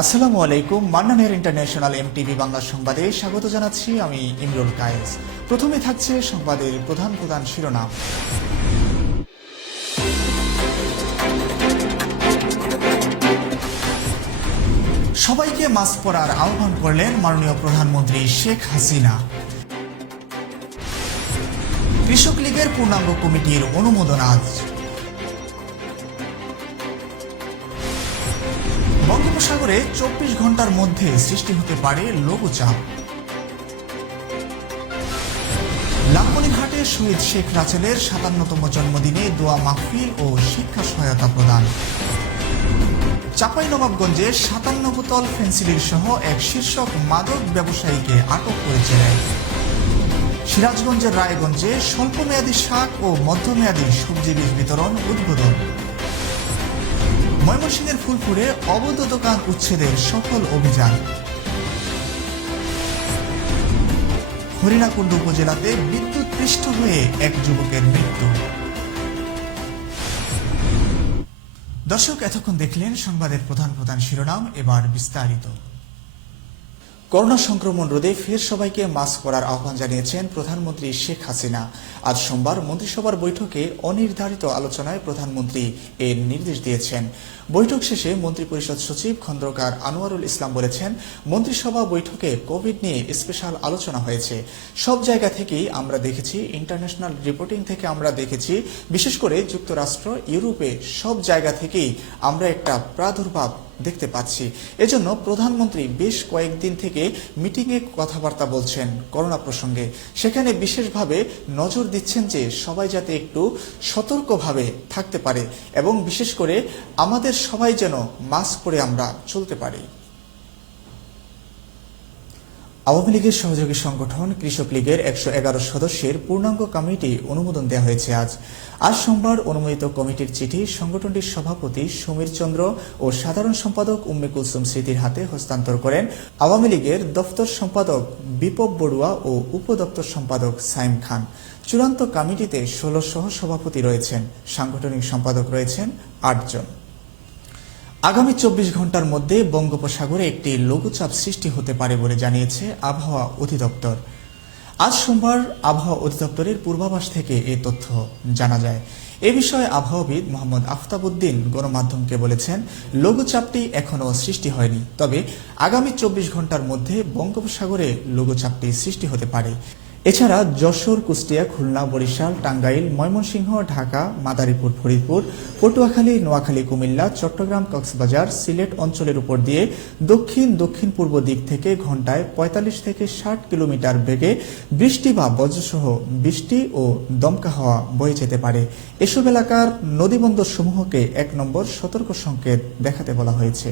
আসসালামু আলাইকুম। মান্নানের international MTV Bangla সংবাদে স্বাগত জানাচ্ছি আমি ইমরুল কায়েস। প্রথমে থাকছে সংবাদের প্রধান প্রধান শিরোনাম। সবাইকে মাস্ক পরার আহ্বান করলেন মাননীয় প্রধানমন্ত্রী শেখ হাসিনা। কৃষক লীগের পূর্ণাঙ্গ কমিটির অনুমোদন আজ। বঙ্গোপসাগরে 24 ঘন্টার মধ্যে সৃষ্টি হতে পারে লঘুচাপ। লালমনিরহাটে শহীদ শেখ রাসেলের 57তম জন্মদিনে দোয়া মাহফিল ও শিক্ষা সহায়তা প্রদান। চাঁপাইনবাবগঞ্জে 57 বোতল ফেন্সিডিল সহ এক শীর্ষক মাদক ব্যবসায়ীকে আটক করেছে র্যাব। সিরাজগঞ্জের রায়গঞ্জে স্বল্পমেয়াদী শাক ও মধ্যমেয়াদী সবজি বীজ বিতরণ উদ্বোধন। ময়মনসিংহের ফুলপুরে অবৈধ দোকান উচ্ছেদের সফল অভিযান। হরিণাকুণ্ড উপজেলাতে বিদ্যুৎপৃষ্ট হয়ে এক যুবকের মৃত্যু। দর্শক, এতক্ষণ দেখলেন সংবাদের প্রধান প্রধান শিরোনাম। এবার বিস্তারিত। করোনা সংক্রমণ রোধে ফের সবাইকে মাস্ক পরার আহ্বান জানিয়েছেন প্রধানমন্ত্রী শেখ হাসিনা। আজ সোমবার মন্ত্রিসভার বৈঠকে অনির্ধারিত আলোচনায় প্রধানমন্ত্রী এর নির্দেশ দিয়েছেন। বৈঠক শেষে মন্ত্রিপরিষদ সচিব খন্দকার আনোয়ারুল ইসলাম বলেছেন, মন্ত্রিসভা বৈঠকে কোভিড নিয়ে স্পেশাল আলোচনা হয়েছে। সব জায়গা থেকেই আমরা দেখেছি, ইন্টারন্যাশনাল রিপোর্টিং থেকে আমরা দেখেছি, বিশেষ করে যুক্তরাষ্ট্র, ইউরোপে সব জায়গা থেকেই আমরা একটা প্রাদুর্ভাব দেখতে পাচ্ছি। এজন্য প্রধানমন্ত্রী বেশ কয়েকদিন থেকে মিটিংয়ে কথাবার্তা বলছেন করোনা প্রসঙ্গে। সেখানে বিশেষভাবে নজর দিচ্ছেন যে সবাই যাতে একটু সতর্কভাবে থাকতে পারে এবং বিশেষ করে আমাদের সবাই যেন মাস্ক পরে আমরা চলতে পারি। আওয়ামী লীগের সহযোগী সংগঠন কৃষক লীগের 111 সদস্যের পূর্ণাঙ্গ কমিটি অনুমোদন দেওয়া হয়েছে। আজ সোমবার অনুমোদিত কমিটির চিঠি সংগঠনটির সভাপতি সমীর চন্দ্র ও সাধারণ সম্পাদক উম্মে কুলসুম স্মৃতির হাতে হস্তান্তর করেন আওয়ামী লীগের দপ্তর সম্পাদক বিপ্লব বড়ুয়া ও উপদপ্তর সম্পাদক সাইম খান। চূড়ান্ত কমিটিতে 16 সহ সভাপতি রয়েছেন, সাংগঠনিক সম্পাদক রয়েছেন 8 জন। আগামী 24 ঘন্টার মধ্যে বঙ্গোপসাগরে একটি লঘুচাপ সৃষ্টি হতে পারে বলে জানিয়েছে আবহাওয়া অধিদপ্তর। আজ সোমবার আবহাওয়া অধিদপ্তরের পূর্বাভাস থেকে এই তথ্য জানা যায়। এ বিষয়ে আবহাওয়াবিদ মোহাম্মদ আফতাবউদ্দিন গণমাধ্যমকে বলেছেন, লঘুচাপটি এখনও সৃষ্টি হয়নি, তবে আগামী 24 ঘন্টার মধ্যে বঙ্গোপসাগরে লঘুচাপটি সৃষ্টি হতে পারে। এছাড়া যশোর, কুষ্টিয়া, খুলনা, বরিশাল, টাঙ্গাইল, ময়মনসিংহ, ঢাকা, মাদারীপুর, ফরিদপুর, পটুয়াখালী, নোয়াখালী, কুমিল্লা, চট্টগ্রাম, কক্সবাজার, সিলেট অঞ্চলের উপর দিয়ে দক্ষিণ পূর্ব দিক থেকে ঘন্টায় 45 থেকে 60 কিলোমিটার বেগে বৃষ্টি বা বজ্রসহ বৃষ্টি ও দমকা হাওয়া বয়ে যেতে পারে। এসব এলাকার নদীবন্দর সমূহকে 1 নম্বর সতর্ক সংকেত দেখাতে বলা হয়েছে।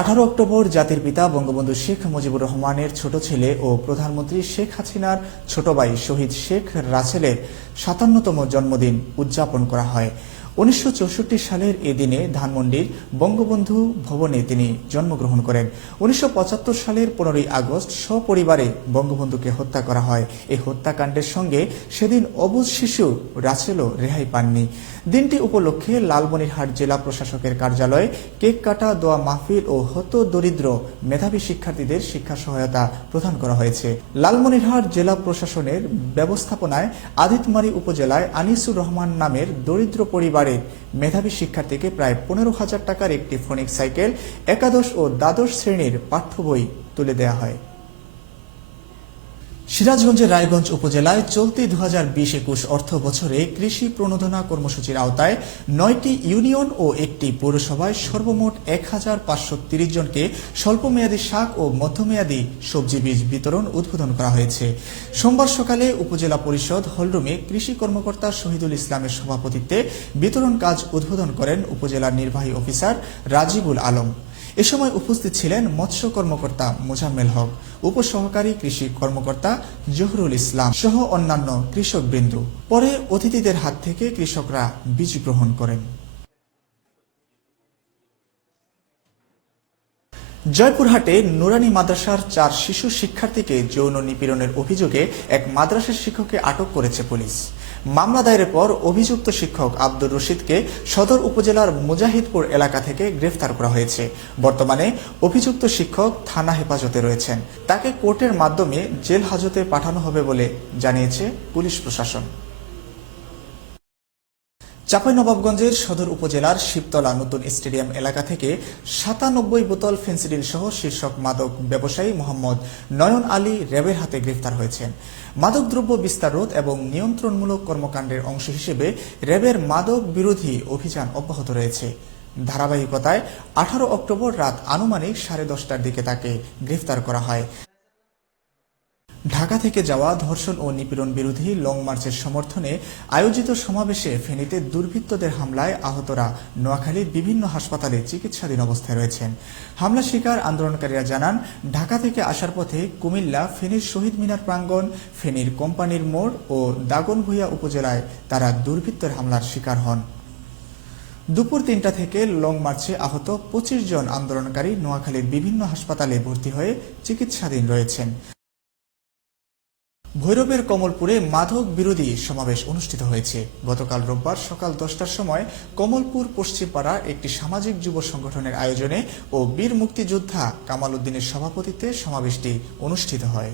18 অক্টোবর জাতির পিতা বঙ্গবন্ধু শেখ মুজিবুর রহমানের ছোট ছেলে ও প্রধানমন্ত্রী শেখ হাসিনার ছোট ভাই শহীদ শেখ রাসেলের 57তম জন্মদিন উদযাপন করা হয়। 1964 সালের এ দিনে ধানমন্ডির বঙ্গবন্ধু ভবনে তিনি জন্মগ্রহণ করেন। 1975 সালের 15ই আগস্ট সপরিবারে বঙ্গবন্ধুকে হত্যা করা হয়। এই হত্যাকাণ্ডের সঙ্গে সেদিন অবুঝ শিশু রাসেলও রেহাই পাননি। দিনটি উপলক্ষে লালমনিরহাট জেলা প্রশাসকের কার্যালয়ে কেক কাটা, দোয়া মাহফিল ও হত দরিদ্র মেধাবী শিক্ষার্থীদের শিক্ষা সহায়তা প্রদান করা হয়েছে। লালমনিরহাট জেলা প্রশাসনের ব্যবস্থাপনায় আদিতমারী উপজেলায় আনিসুর রহমান নামের দরিদ্র পরিবারের মেধাবী শিক্ষার্থীকে প্রায় 15,000 টাকার একটি ফোনিক সাইকেল, একাদশ ও দ্বাদশ শ্রেণীর পাঠ্য বই তুলে দেওয়া হয়। সিরাজগঞ্জের রায়গঞ্জ উপজেলায় চলতি 2020-21 অর্থ বছরে কৃষি প্রণোদনা কর্মসূচির আওতায় 9টি ইউনিয়ন ও একটি পৌরসভায় সর্বমোট 1,530 জনকে স্বল্পমেয়াদী শাক ও মধ্যমেয়াদী সবজি বীজ বিতরণ উদ্বোধন করা হয়েছে। সোমবার সকালে উপজেলা পরিষদ হলরুমে কৃষি কর্মকর্তা শহীদুল ইসলামের সভাপতিত্বে বিতরণ কাজ উদ্বোধন করেন উপজেলার নির্বাহী অফিসার রাজিবুল আলম। এ সময় উপস্থিত ছিলেন মৎস্য কর্মকর্তা মোজাম্মেল হক, উপসহকারী কৃষি কর্মকর্তা জহুরুল ইসলাম সহ অন্যান্য কৃষকবৃন্দ। পরে অতিথিদের হাত থেকে কৃষকরা বীজ গ্রহণ করেন। জয়পুরহাটে নুরানি মাদ্রাসার 4 শিশু শিক্ষার্থীকে যৌন নিপীড়নের অভিযোগে এক মাদ্রাসার শিক্ষককে আটক করেছে পুলিশ। মামলা দায়েরের পর অভিযুক্ত শিক্ষক আব্দুর রশিদকে সদর উপজেলার মুজাহিদপুর এলাকা থেকে গ্রেফতার করা হয়েছে। বর্তমানে অভিযুক্ত শিক্ষক থানা হেফাজতে রয়েছেন। তাকে কোর্টের মাধ্যমে জেল হাজতে পাঠানো হবে বলে জানিয়েছে পুলিশ প্রশাসন। চাঁপাইনবাবগঞ্জের সদর উপজেলার শিবতলা নতুন স্টেডিয়াম এলাকা থেকে ৯৭ বোতল ফেন্সিডিল সহ শীর্ষক মাদক ব্যবসায়ী মোহাম্মদ নয়ন আলী র্যাবের হাতে গ্রেফতার হয়েছেন। মাদকদ্রব্য বিস্তার রোধ এবং নিয়ন্ত্রণমূলক কর্মকাণ্ডের অংশ হিসেবে র্যাবের মাদক বিরোধী অভিযান অব্যাহত রয়েছে। ধারাবাহিকতায় ১৮ অক্টোবর রাত আনুমানিক 10:30টার দিকে তাকে গ্রেফতার করা হয়। ঢাকা থেকে যাওয়া ধর্ষণ ও নিপীড়ন বিরোধী লং মার্চের সমর্থনে আয়োজিত সমাবেশে ফেনীতে দুর্বৃত্তদের হামলায় আহতরা নোয়াখালীর বিভিন্ন হাসপাতালে চিকিৎসাধীন অবস্থায় রয়েছেন। হামলা শিকার আন্দোলনকারীরা জানান, ঢাকা থেকে আসার পথে কুমিল্লা, ফেনীর শহীদ মিনার প্রাঙ্গণ, ফেনীর কোম্পানির মোড় ও দাগনভূঞা উপজেলায় তারা দুর্বৃত্তের হামলার শিকার হন। দুপুর ৩টা থেকে লং মার্চে আহত ২৫ জন আন্দোলনকারী নোয়াখালীর বিভিন্ন হাসপাতালে ভর্তি হয়ে চিকিৎসাধীন রয়েছেন। ভৈরবের কমলপুরে মাদক বিরোধী সমাবেশ অনুষ্ঠিত হয়েছে। গতকাল রোববার সকাল 10টার সময় কমলপুর পশ্চিমপাড়ার একটি সামাজিক যুব সংগঠনের আয়োজনে ও বীর মুক্তিযোদ্ধা কামাল উদ্দিনের সভাপতিত্বে সমাবেশটি অনুষ্ঠিত হয়।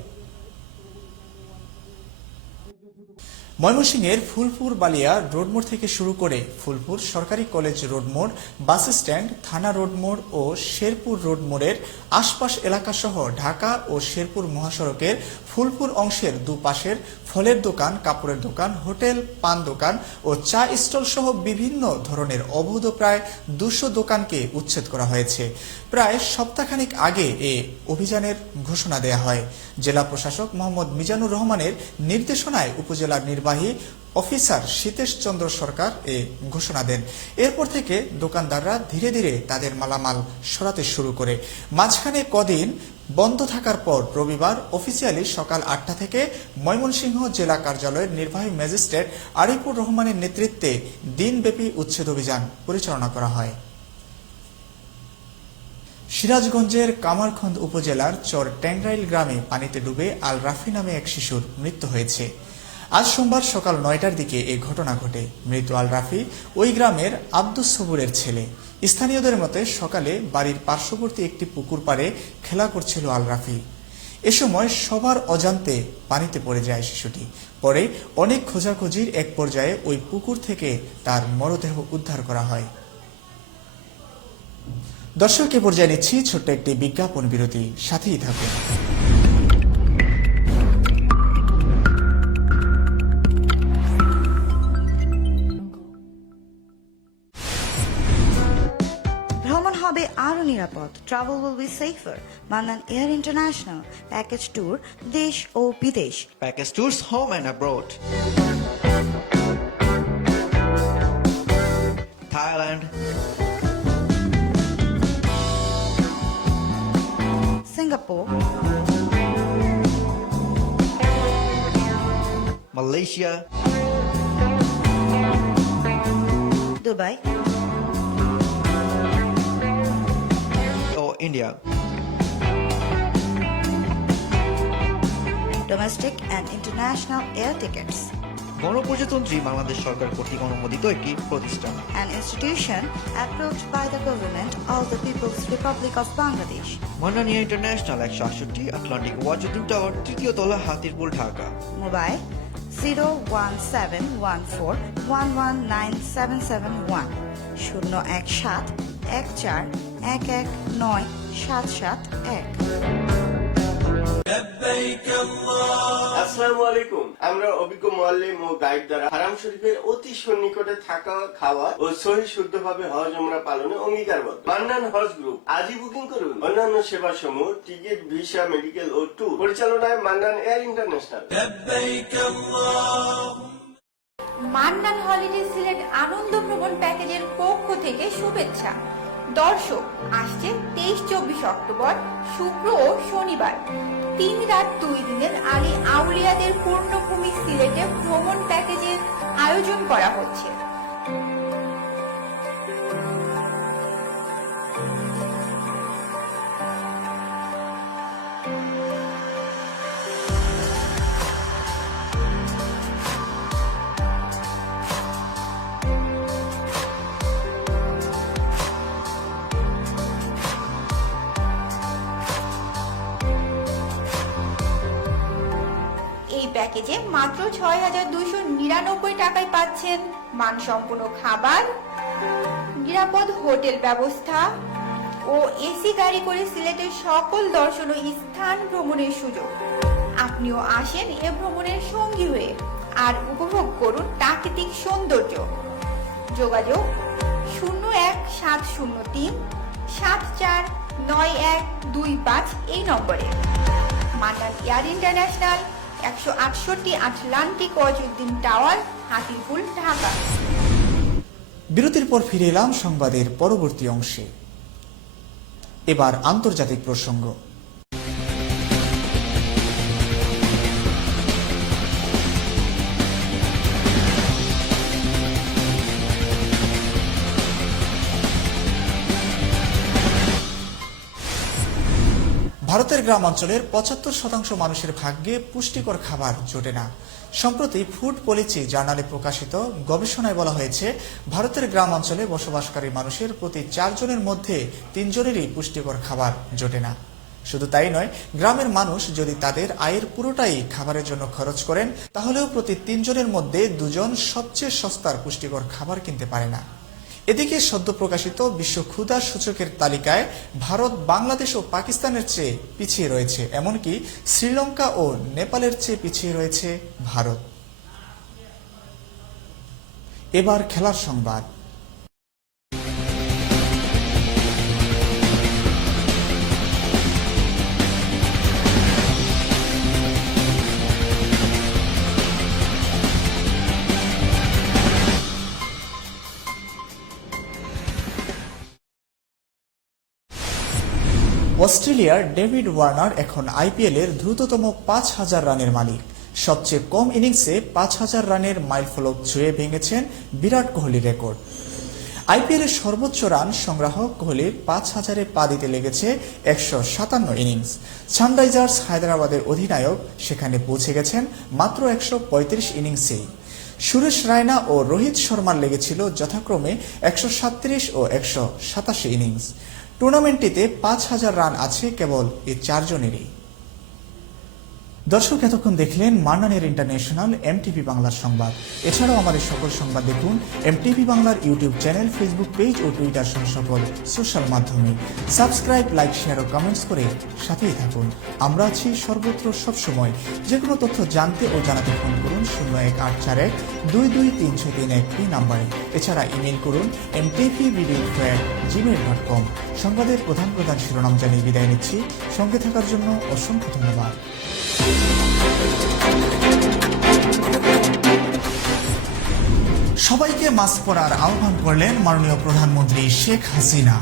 ময়মনসিংহের ফুলপুর বালিয়া রোডমোড় থেকে শুরু করে ফুলপুর সরকারি কলেজ রোডমোড়, বাস স্ট্যান্ড, থানা রোডমোড় ও শেরপুর রোডমোড়ের আশপাশ এলাকাসহ ঢাকা ও শেরপুর মহাসড়কের ফুলপুর অংশের দুপাশের ফলের দোকান, কাপড়ের দোকান, হোটেল, পান দোকান ও চা স্টল সহ বিভিন্ন ধরনের অবৈধ প্রায় ২০০ দোকানকে উচ্ছেদ করা হয়েছে। প্রায় সপ্তাহখানিক আগে এ অভিযানের ঘোষণা দেয়া হয়। জেলা প্রশাসক মোহাম্মদ মিজানুর রহমানের নির্দেশনায় উপজেলার নির্বাহী অফিসার সীতেশ চন্দ্র সরকার এ ঘোষণা দেন। এরপর থেকে দোকানদাররা ধীরে ধীরে তাদের মালামাল সরাতে শুরু করে। মাঝখানে কদিন বন্ধ থাকার পর রবিবার অফিসিয়ালি সকাল ৮টা থেকে ময়মনসিংহ জেলা কার্যালয়ের নির্বাহী ম্যাজিস্ট্রেট আরিফুর রহমানের নেতৃত্বে দিনব্যাপী উচ্ছেদ অভিযান পরিচালনা করা হয়। সিরাজগঞ্জের কামারখন্দ উপজেলার চর ট্যাংরাইল গ্রামে পানিতে ডুবে আল রাফি নামে এক শিশুর মৃত্যু হয়েছে। আজ সোমবার সকাল ৯টার দিকে এ ঘটনা ঘটে। মৃত আল রাফি ওই গ্রামের আব্দুস সবুরের ছেলে। স্থানীয়দের মতে সকালে বাড়ির পার্শ্ববর্তী একটি পুকুর পাড়ে খেলা করছিল আল রাফি। এ সময় সবার অজান্তে পানিতে পড়ে যায় শিশুটি। পরে অনেক খোঁজাখুঁজির এক পর্যায়ে ওই পুকুর থেকে তার মরদেহ উদ্ধার করা হয়। দর্শক, এ পর্যায়ে নিচ্ছি ছোট্ট একটি বিজ্ঞাপন বিরতি, সাথেই থাকুন। ভ্রমণ হবে আরো নিরাপদ। Travel will be safer. Mannan air international package tour দেশ ও বিদেশ। Package tours home and abroad. Thailand, Singapore, Malaysia, Dubai, or India. domestic and international air tickets. গণপ্রজাতন্ত্রী বাংলাদেশ সরকার কর্তৃক অনুমোদিত একটি প্রতিষ্ঠান। An institution approved by the government of the People's Republic of Bangladesh. Mannan air international ১৬৮ Atlantic Wazuddin tower, তৃতীয় তলা, Hatirpool, Dhaka. Mobile 01714119771 017 14119771। আসসালামু আলাইকুম। আমরা অভিজ্ঞ মুআল্লিম ও গাইড দ্বারা হারাম শরীফের অতি সন্নিকটে থাকা, খাওয়া ও সহি শুদ্ধভাবে হজ উমরা পালনে অঙ্গীকারবদ্ধ। মান্নান হজ গ্রুপ, আজই বুকিং করুন। অন্যান্য সেবা সমূহ টিকিট, ভিসা, মেডিকেল ও ট্যুর পরিচালনায় Mannan air international. Mannan holiday Sylhet আনন্দ ভ্রমণ প্যাকেজের পক্ষ থেকে শুভেচ্ছা। দর্শক, আসছে 23-24 অক্টোবর শুক্র ও শনিবার 3 রাত 2 দিনের আলী আউলিয়াদের পূর্ণভূমি সিলেটে ভ্রমণ প্যাকেজের আয়োজন করা হচ্ছে। প্যাকেজে মাত্র ৬,২৯৯ টাকায় পাচ্ছেন মানসম্পন্ন খাবার, নিরাপদ হোটেল ব্যবস্থা ও এসি গাড়ি করে সিলেটের সকল দর্শনীয় স্থান ভ্রমণের সুযোগ। আপনিও আসেন এ ভ্রমণের সঙ্গী হয়ে আর উপভোগ করুন প্রাকৃতিক সৌন্দর্য। যোগাযোগ 01703 749125 এই নম্বরে। Mannan air international, 168 Atlantic Wazuddin tower, Hatirpul, Dhaka. বিরতির পর ফিরে এলাম সংবাদের পরবর্তী অংশে। এবার আন্তর্জাতিক প্রসঙ্গ। ভারতের গ্রামাঞ্চলের ৭৫% মানুষের ভাগ্যে পুষ্টিকর খাবার জোটে না। সম্প্রতি ফুড পলিসি জার্নালে প্রকাশিত গবেষণায় বলা হয়েছে, ভারতের গ্রামাঞ্চলে বসবাসকারী মানুষের প্রতি 4 জনের মধ্যে 3 জনেরই পুষ্টিকর খাবার জোটে না। শুধু তাই নয়, গ্রামের মানুষ যদি তাদের আয়ের পুরোটাই খাবারের জন্য খরচ করেন, তাহলেও প্রতি 3 জনের মধ্যে 2 জন সবচেয়ে সস্তার পুষ্টিকর খাবার কিনতে পারে না। এদিকে সদ্য প্রকাশিত বিশ্ব ক্ষুধা সূচকের তালিকায় ভারত বাংলাদেশ ও পাকিস্তানের চেয়ে পিছিয়ে রয়েছে, এমনকি শ্রীলঙ্কা ও নেপালের চেয়ে পিছিয়ে রয়েছে ভারত। এবার খেলার সংবাদ। অস্ট্রেলিয়ার ডেভিড ওয়ার্নার এখন আইপিএল এর দ্রুততম ৫,০০০ রানের মালিক। সবচেয়ে কম ইনিংসে ৫,০০০ রানের মাইলফলক ছুঁয়ে ভেঙেছেন বিরাট কোহলির রেকর্ড। আইপিএল এর সর্বোচ্চ রান সংগ্রাহক কোহলির ৫,০০০-এ পা দিতে লেগেছে ১৫৭ ইনিংস। সানরাইজার্স হায়দ্রাবাদের অধিনায়ক সেখানে পৌঁছে গেছেন মাত্র ১৩৫ ইনিংসেই। সুরেশ রায়না ও রোহিত শর্মার লেগেছিল যথাক্রমে ১৩৭ ও ১৮৭ ইনিংস। টুর্নামেন্টটিতে ৫,০০০ রান আছে কেবল এই 4 জনেরই। দর্শক, এতক্ষণ দেখলেন মান্নানের ইন্টারন্যাশনাল এমটিভি বাংলার সংবাদ। এছাড়াও আমাদের সকল সংবাদ দেখুন এমটিভি বাংলার ইউটিউব চ্যানেল, ফেসবুক পেজ ও টুইটার সহ সকল সোশ্যাল মাধ্যমে। সাবস্ক্রাইব, লাইক, শেয়ার ও কমেন্টস করে সাথেই থাকুন। আমরা আছি সর্বত্র সবসময়। যে কোনো তথ্য জানতে ও জানাতে ফোন করুন 01841 223301 নাম্বারে। এছাড়া ইমেল করুন mtvvideo@gmail.com। সংবাদের প্রধান শিরোনাম জানিয়ে বিদায় নিচ্ছি। সঙ্গে থাকার জন্য অসংখ্য ধন্যবাদ। সবাইকে মাস্ক পরার আহ্বান করলেন মাননীয় প্রধানমন্ত্রী শেখ হাসিনা।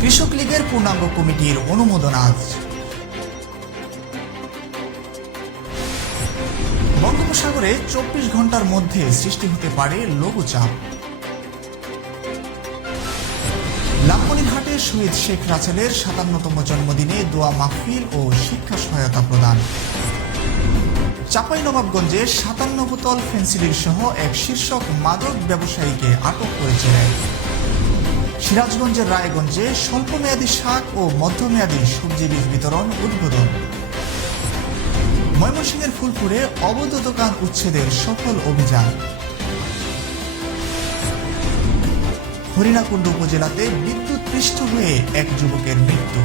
কৃষক লীগের পূর্ণাঙ্গ কমিটির অনুমোদন আজ। বঙ্গোপসাগরে 24 ঘন্টার মধ্যে সৃষ্টি হতে পারে লঘুচাপ। লালমনিরহাটে শহীদ শেখ রাসেলের ৫৭তম জন্মদিনে দোয়া মাহফিল ও শিক্ষা সহায়তা প্রদান। চাঁপাইনবাবগঞ্জে ৫৭ বোতল ফেন্সিডিল সহ এক শীর্ষক মাদক ব্যবসায়ীকে আটক করেছে। সিরাজগঞ্জের রায়গঞ্জে স্বল্পমেয়াদী শাক ও মধ্যমেয়াদী সবজি বীজ বিতরণ উদ্বোধন। ময়মনসিংহের ফুলপুরে অবৈধ দোকান উচ্ছেদের সফল অভিযান। হরিণাকুণ্ড উপজেলাতে বিদ্যুৎ পৃষ্ঠ হয়ে এক যুবকের মৃত্যু।